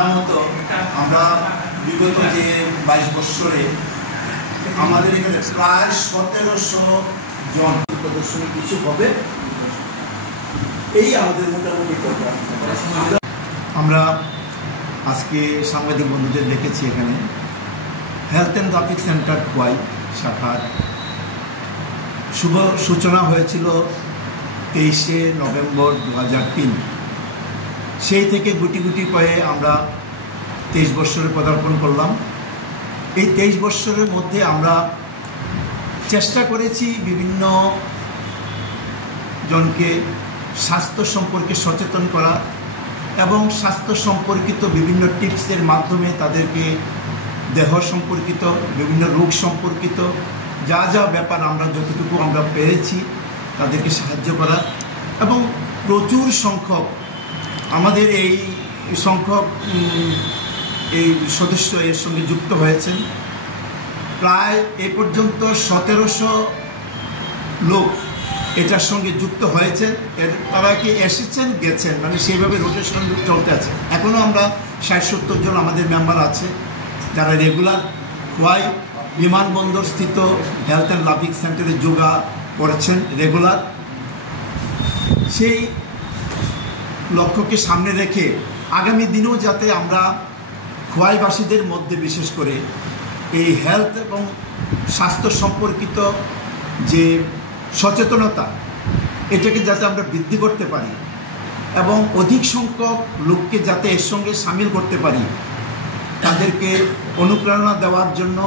জানার মতো আমরা বিগত যে 22 বছরে আমাদের এখানে প্রায় 1700 জন প্রদর্শনী কিছু হবে, এই আমাদের মোটামুটি প্রোগ্রাম। আমরা আজকে সাংবাদিক বন্ধুদের দেখেছি এখানে health and graphic centre Khowai শাখার শুভ সূচনা হয়েছিল 23শে নভেম্বর 2003। সেই থেকে গুটি গুটি পায়ে আমরা 23 বছরে পদার্পণ করলাম। এই 23 বছরের মধ্যে আমরা চেষ্টা করেছি বিভিন্ন জনকে স্বাস্থ্য সম্পর্কে সচেতন করা এবং স্বাস্থ্য সম্পর্কিত বিভিন্ন টিপসের মাধ্যমে তাদেরকে দেহ সম্পর্কিত বিভিন্ন রোগ সম্পর্কিত যা যা ব্যাপার আমরা যতটুকু আমরা পেরেছি তাদেরকে সাহায্য করা। এবং প্রচুর সংখ্যক আমাদের এই সংখ্যক এই সদস্য এর সঙ্গে যুক্ত হয়েছেন। প্রায় এ পর্যন্ত 1700 লোক এটার সঙ্গে যুক্ত হয়েছেন। তারা কি এসেছেন গেছেন, মানে সেইভাবে রোটেশন চলতে আছে। এখনও আমরা 60-70 জন আমাদের মেম্বার আছে যারা রেগুলার খোয়াই বিমানবন্দর স্থিত হেলথ অ্যান্ড গ্রাফিক সেন্টারে যোগা করেছেন রেগুলার। সেই লক্ষ্যকে সামনে রেখে আগামী দিনেও যাতে আমরা খোয়াইবাসীদের মধ্যে বিশেষ করে এই হেলথ এবং স্বাস্থ্য সম্পর্কিত যে সচেতনতা এটাকে যাতে আমরা বৃদ্ধি করতে পারি এবং অধিক সংখ্যক লোককে যাতে এর সঙ্গে সামিল করতে পারি, তাদেরকে অনুপ্রেরণা দেওয়ার জন্য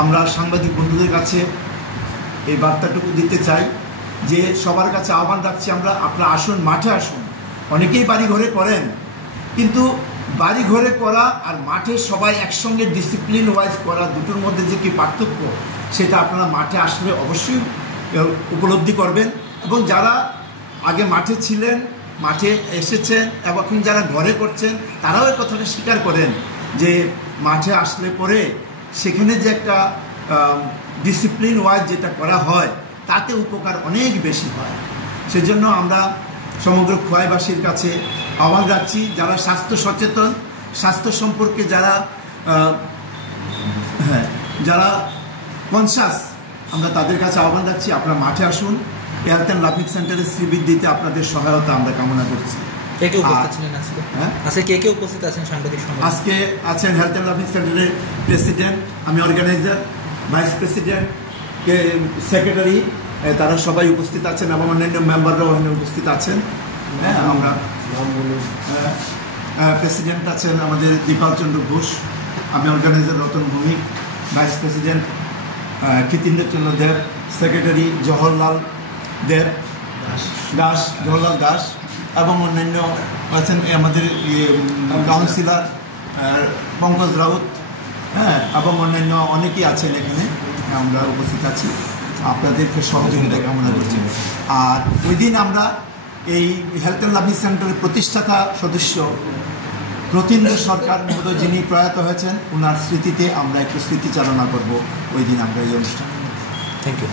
আমরা সাংবাদিক বন্ধুদের কাছে এই বার্তাটুকু দিতে চাই যে সবার কাছে আহ্বান রাখছি আমরা, আপনারা আসুন, মাঠে আসুন। অনেকেই বাড়ি ঘরে করেন, কিন্তু বাড়ি ঘরে করা আর মাঠে সবাই একসঙ্গে ডিসিপ্লিন ওয়াইজ করা দুটোর মধ্যে যে কি পার্থক্য সেটা আপনারা মাঠে আসলে অবশ্যই উপলব্ধি করবেন। এবং যারা আগে মাঠে ছিলেন, মাঠে এসেছেন এবং যারা ঘরে করছেন তারাও এই কথাটা স্বীকার করেন যে মাঠে আসলে পরে সেখানে যে একটা ডিসিপ্লিন ওয়াইজ যেটা করা হয় তাতে উপকার অনেক বেশি হয়। সেজন্য আমরা সমগ্র খোয়াইবাসীর কাছে আহ্বান রাখছি, যারা স্বাস্থ্য সচেতন, স্বাস্থ্য সম্পর্কে যারা কনসাস, আমরা তাদের কাছে আহ্বান রাখছি আপনারা মাঠে আসুন। হেলথ অ্যান্ড গ্রাফিক সেন্টারের শ্রীবৃদ্ধিতে আপনাদের সহায়তা আমরা কামনা করছি। আজকে আছেন হেলথ অ্যান্ড গ্রাফিক সেন্টারের প্রেসিডেন্ট, আমি অর্গানাইজার, ভাইস প্রেসিডেন্ট, সেক্রেটারি, তারা সবাই উপস্থিত আছেন এবং অন্যান্য মেম্বাররাও এখানে উপস্থিত আছেন। আমরা প্রেসিডেন্ট আছেন আমাদের দীপাল চন্দ্র ঘোষ, আমি organiser Ratan Bhowmik, vice president Kshitindra Chandra Deb, secretary Jawaharlal Das এবং অন্যান্য আছেন আমাদের কাউন্সিলর পঙ্কজ রাউত, এবং অন্যান্য অনেকেই আছেন এখানে। আমরা উপস্থিত আছি, আপনাদেরকে সহযোগিতা কামনা করছি। আর ওই দিন আমরা এই হেলথ অ্যান্ড গ্রাফিক সেন্টারের প্রতিষ্ঠাতা সদস্য প্রতীন্দ্র সরকার মহোদয় যিনি প্রয়াত হয়েছেন, ওনার স্মৃতিতে আমরা একটু স্মৃতিচারণা করব ওই দিন আমরা এই অনুষ্ঠানে। Thank you.